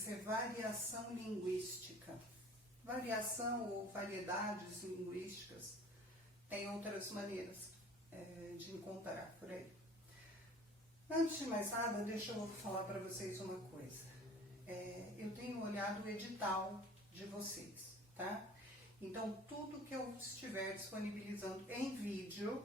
ser variação linguística. Variação ou variedades linguísticas, tem outras maneiras de encontrar por aí. Antes de mais nada, deixa eu falar para vocês uma coisa. Eu tenho olhado o edital de vocês, tá? Então, tudo que eu estiver disponibilizando em vídeo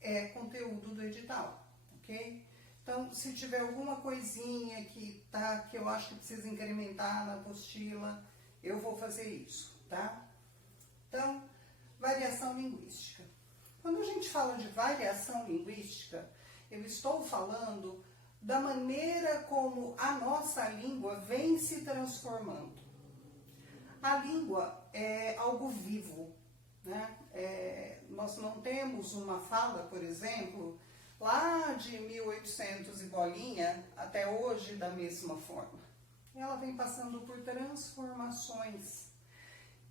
é conteúdo do edital, ok? Então, se tiver alguma coisinha que eu acho que precisa incrementar na apostila, eu vou fazer isso, tá? Então, variação linguística. Quando a gente fala de variação linguística, eu estou falando da maneira como a nossa língua vem se transformando. A língua é algo vivo, né? Nós não temos uma fala, por exemplo, lá de 1800 e bolinha até hoje da mesma forma. Ela vem passando por transformações.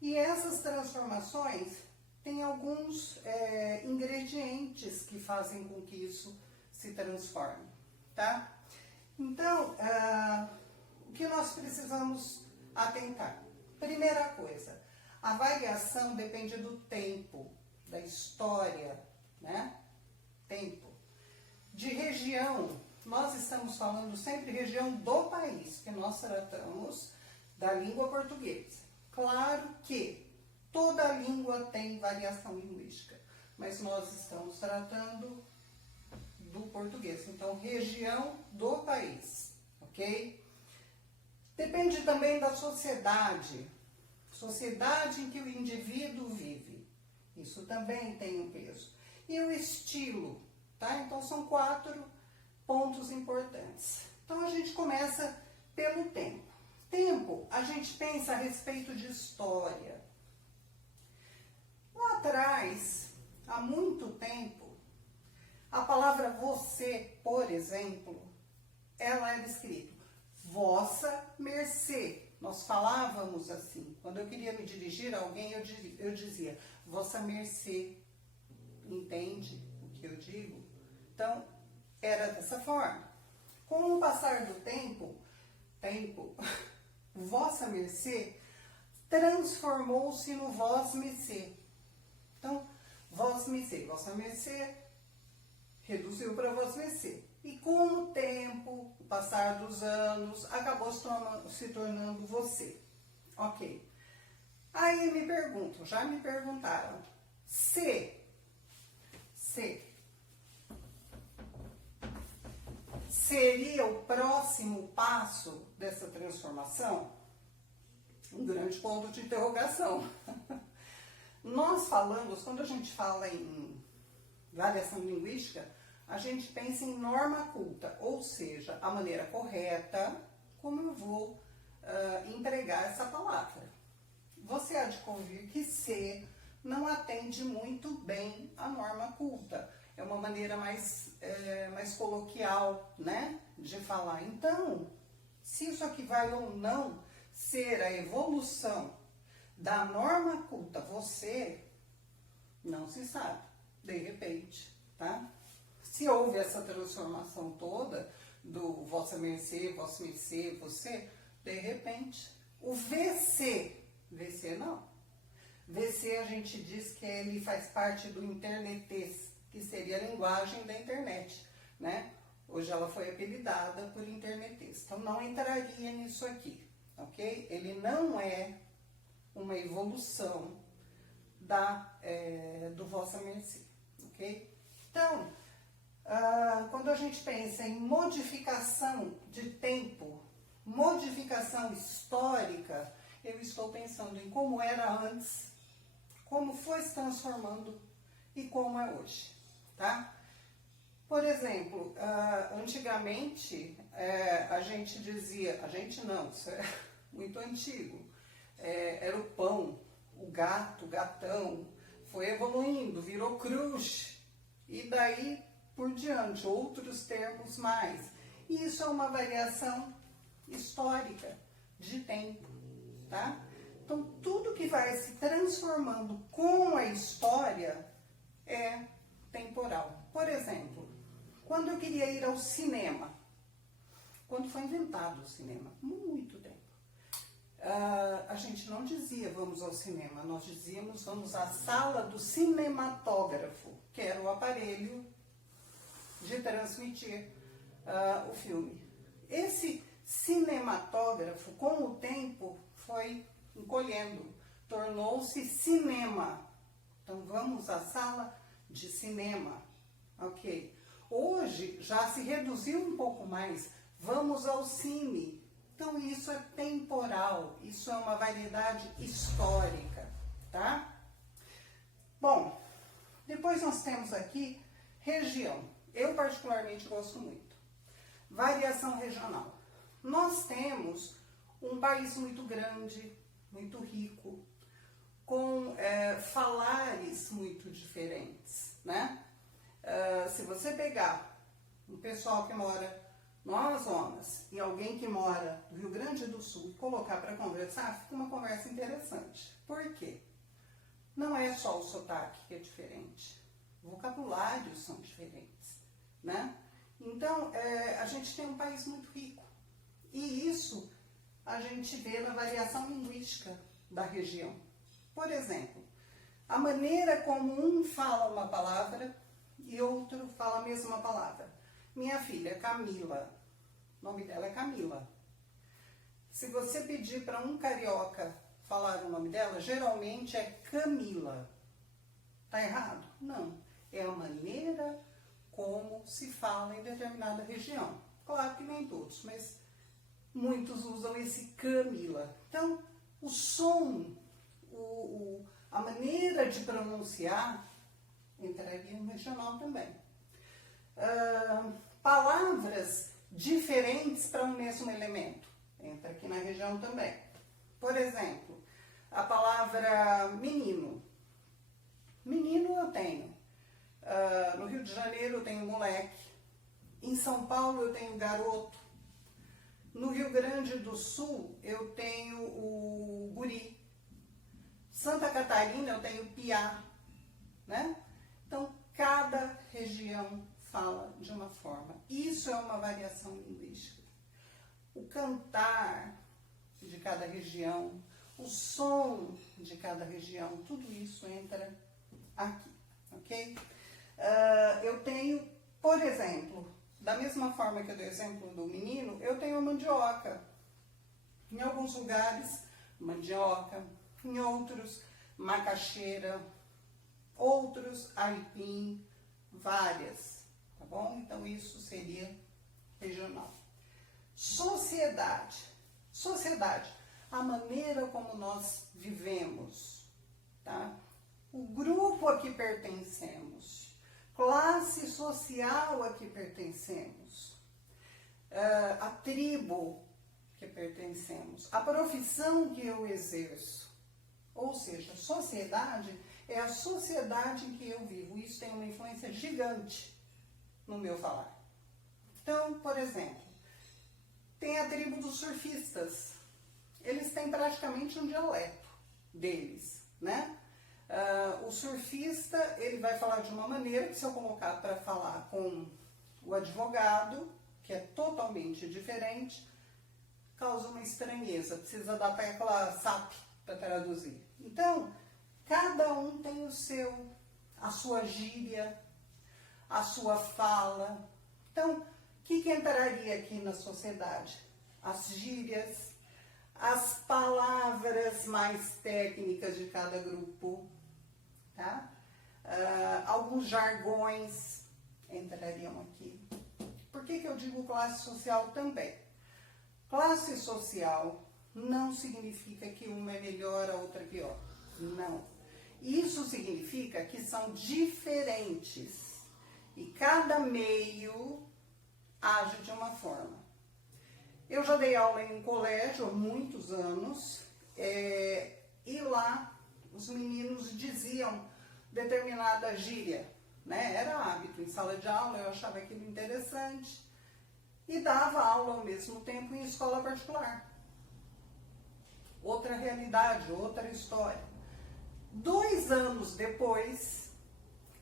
E essas transformações têm alguns ingredientes que fazem com que isso se transforme, tá? Então, o que nós precisamos atentar? Primeira coisa, a variação depende do tempo, da história, né? Tempo. De região, nós estamos falando sempre região do país, que nós tratamos da língua portuguesa. Claro que toda língua tem variação linguística, mas nós estamos tratando do português. Então, região do país, ok? Depende também da sociedade em que o indivíduo vive. Isso também tem um peso. E o estilo, tá? Então, são 4 pontos importantes. Então, a gente começa pelo tempo. Tempo, a gente pensa a respeito de história. Lá atrás, há muito tempo, a palavra você, por exemplo, ela era escrita vossa mercê. Nós falávamos assim. Quando eu queria me dirigir a alguém, eu dizia vossa mercê. Entende o que eu digo? Então, era dessa forma. Com o passar do tempo, vossa mercê transformou-se no vós mercê. Então, vós mercê, vossa mercê, reduziu para vós mercê. E com o tempo, o passar dos anos, acabou se tornando você. Ok. Aí já me perguntaram, seria o próximo passo dessa transformação? Um grande ponto de interrogação. Nós falamos, quando a gente fala em variação linguística, a gente pensa em norma culta, ou seja, a maneira correta como eu vou empregar essa palavra. Você há de convir que ser não atende muito bem à norma culta. É uma maneira mais coloquial, né, de falar. Então, se isso aqui vai ou não ser a evolução da norma culta, você não se sabe, de repente, tá? Se houve essa transformação toda do vossa mercê, vosso mercê, você, de repente, o VC não. VC a gente diz que ele faz parte do internetês, que seria a linguagem da internet, né? Hoje ela foi apelidada por internetês. Então, não entraria nisso aqui, ok? Ele não é uma evolução do vossa mercê, ok? Então, quando a gente pensa em modificação de tempo, modificação histórica, eu estou pensando em como era antes, como foi se transformando e como é hoje, tá? Por exemplo, antigamente a gente dizia, isso é muito antigo, era o pão, o gato, o gatão, foi evoluindo, virou crush, e daí por diante, outros termos mais. E isso é uma variação histórica de tempo, tá? Então, tudo que vai se transformando com a história é temporal. Por exemplo, quando eu queria ir ao cinema, quando foi inventado o cinema, muito tempo. A gente não dizia vamos ao cinema, nós dizíamos vamos à sala do cinematógrafo, que era o aparelho de transmitir o filme. Esse cinematógrafo, com o tempo, foi encolhendo, tornou-se cinema. Então vamos à sala de cinema, ok? Hoje já se reduziu um pouco mais, vamos ao cine. Então isso é temporal, isso é uma variedade histórica, tá? Bom, depois nós temos aqui região. Eu particularmente gosto muito. Variação regional. Nós temos um país muito grande, muito rico, com falares muito diferentes, né? Se você pegar um pessoal que mora no Amazonas e alguém que mora no Rio Grande do Sul e colocar para conversar, fica uma conversa interessante. Por quê? Não é só o sotaque que é diferente, vocabulários são diferentes, né? Então, a gente tem um país muito rico e isso a gente vê na variação linguística da região. Por exemplo, a maneira como um fala uma palavra e outro fala a mesma palavra. Minha filha, Camila, o nome dela é Camila. Se você pedir para um carioca falar o nome dela, geralmente é Camila. Tá errado? Não. É a maneira como se fala em determinada região. Claro que nem todos, mas muitos usam esse Camila. Então, o som, a maneira de pronunciar entraria no regional também. Palavras diferentes para um mesmo elemento, entra aqui na região também. Por exemplo, a palavra menino. Menino eu tenho. No Rio de Janeiro eu tenho moleque. Em São Paulo eu tenho garoto. No Rio Grande do Sul eu tenho o guri. Santa Catarina eu tenho piá, né? Então, cada região fala de uma forma. Isso é uma variação linguística. O cantar de cada região, o som de cada região, tudo isso entra aqui, ok? Eu tenho, por exemplo, da mesma forma que eu dei o exemplo do menino, eu tenho a mandioca. Em alguns lugares, mandioca, em outros, macaxeira, outros, aipim, várias, tá bom? Então, isso seria regional. Sociedade. Sociedade, a maneira como nós vivemos, tá? O grupo a que pertencemos, classe social a que pertencemos, a tribo que pertencemos, a profissão que eu exerço. Ou seja, sociedade é a sociedade em que eu vivo. Isso tem uma influência gigante no meu falar. Então, por exemplo, tem a tribo dos surfistas. Eles têm praticamente um dialeto deles, né? O surfista, ele vai falar de uma maneira que se eu colocar para falar com o advogado, que é totalmente diferente, causa uma estranheza. Precisa dar tecla SAP para traduzir. Então, cada um tem a sua gíria, a sua fala. Então, o que entraria aqui na sociedade? As gírias, as palavras mais técnicas de cada grupo, tá? Alguns jargões entrariam aqui. Por que eu digo classe social também? Classe social não significa que uma é melhor, a outra é pior. Não. Isso significa que são diferentes e cada meio age de uma forma. Eu já dei aula em um colégio há muitos anos e lá os meninos diziam determinada gíria, né? Era hábito em sala de aula, eu achava aquilo interessante e dava aula ao mesmo tempo em escola particular. Outra realidade, outra história. 2 anos depois,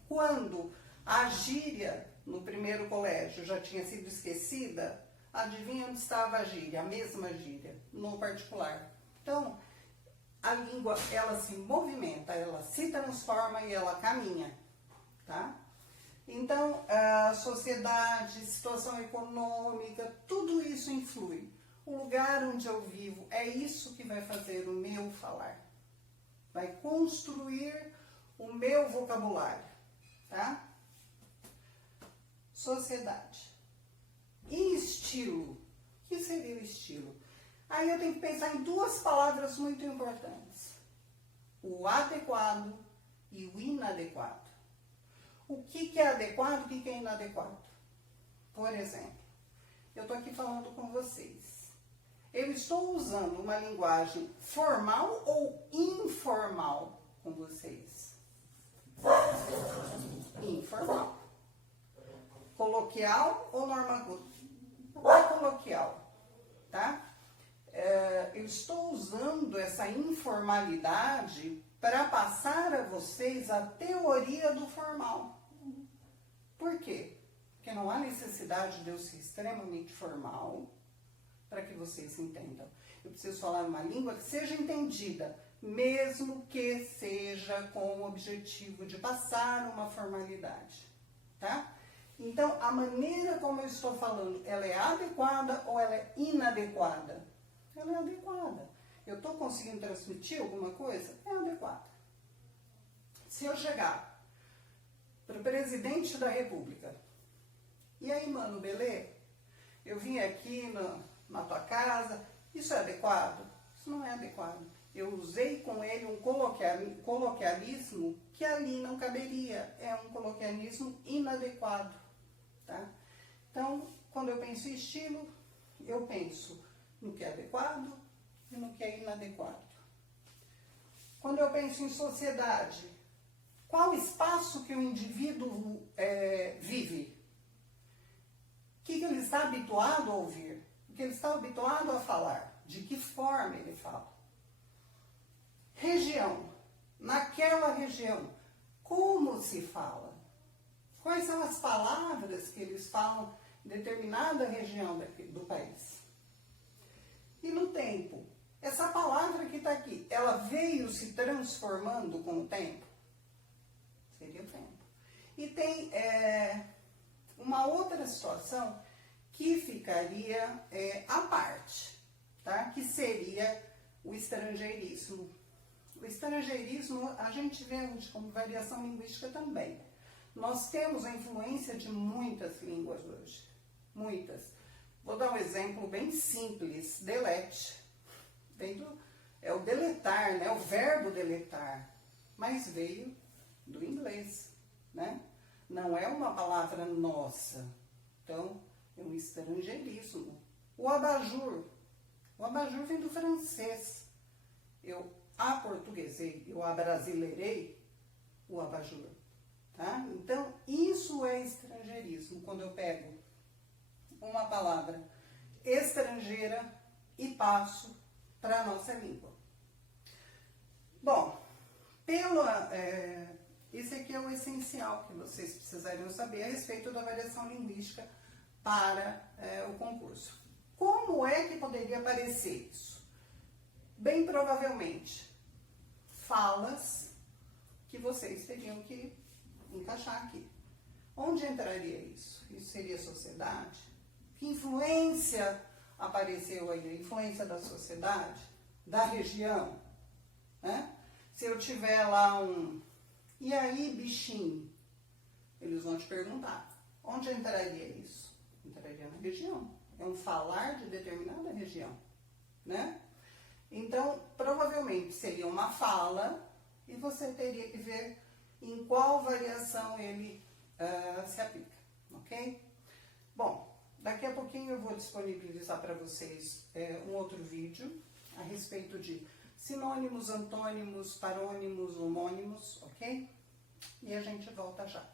quando a gíria no primeiro colégio já tinha sido esquecida, Adivinha onde estava a gíria? A mesma gíria, no particular. Então, a língua, ela se movimenta, ela se transforma e ela caminha, tá? Então, a sociedade, situação econômica, tudo isso influi. O lugar onde eu vivo, é isso que vai fazer o meu falar. Vai construir o meu vocabulário, tá? Sociedade. E estilo? O que seria o estilo? Aí eu tenho que pensar em duas palavras muito importantes. O adequado e o inadequado. O que é adequado e o que é inadequado? Por exemplo, eu estou aqui falando com vocês. Eu estou usando uma linguagem formal ou informal com vocês? Informal. Coloquial ou normal? Coloquial, tá? Eu estou usando essa informalidade para passar a vocês a teoria do formal. Por quê? Porque não há necessidade de eu ser extremamente formal para que vocês entendam. Eu preciso falar uma língua que seja entendida, mesmo que seja com o objetivo de passar uma formalidade, tá? Então, a maneira como eu estou falando, ela é adequada ou ela é inadequada? Ela é adequada. Eu estou conseguindo transmitir alguma coisa? É adequada. Se eu chegar para o presidente da República, e aí, mano, beleza? Eu vim aqui na tua casa, isso é adequado? Isso não é adequado. Eu usei com ele um coloquialismo que ali não caberia. É um coloquialismo inadequado, tá? Então, quando eu penso em estilo, eu penso no que é adequado e no que é inadequado. Quando eu penso em sociedade, qual espaço que o indivíduo vive? O que ele está habituado a ouvir? O que ele está habituado a falar? De que forma ele fala? Região. Naquela região, como se fala? Quais são as palavras que eles falam em determinada região do país? E no tempo, essa palavra que está aqui, ela veio se transformando com o tempo? Seria o tempo. E tem uma outra situação que ficaria à parte, tá? Que seria o estrangeirismo. O estrangeirismo a gente vê como variação linguística também. Nós temos a influência de muitas línguas hoje. Muitas. Vou dar um exemplo bem simples. Delete. É o deletar, né? O verbo deletar. Mas veio do inglês, né? Não é uma palavra nossa. Então, é um estrangeirismo. O abajur. O abajur vem do francês. Eu aportuguesei, eu abrasileirei o abajur. Tá? Então, isso é estrangeirismo. Quando eu pego uma palavra estrangeira e passo para a nossa língua. Bom, esse aqui é o essencial que vocês precisariam saber a respeito da variação linguística para o concurso. Como é que poderia aparecer isso? Bem provavelmente, falas que vocês teriam que encaixar aqui. Onde entraria isso? Isso seria sociedade? Que influência apareceu aí? A influência da sociedade? Da região? Né? Se eu tiver lá e aí, bichinho? Eles vão te perguntar. Onde entraria isso? Entraria na região. É um falar de determinada região. Né? Então, provavelmente seria uma fala e você teria que ver em qual variação ele se aplica, ok? Bom, daqui a pouquinho eu vou disponibilizar para vocês um outro vídeo a respeito de sinônimos, antônimos, parônimos, homônimos, ok? E a gente volta já.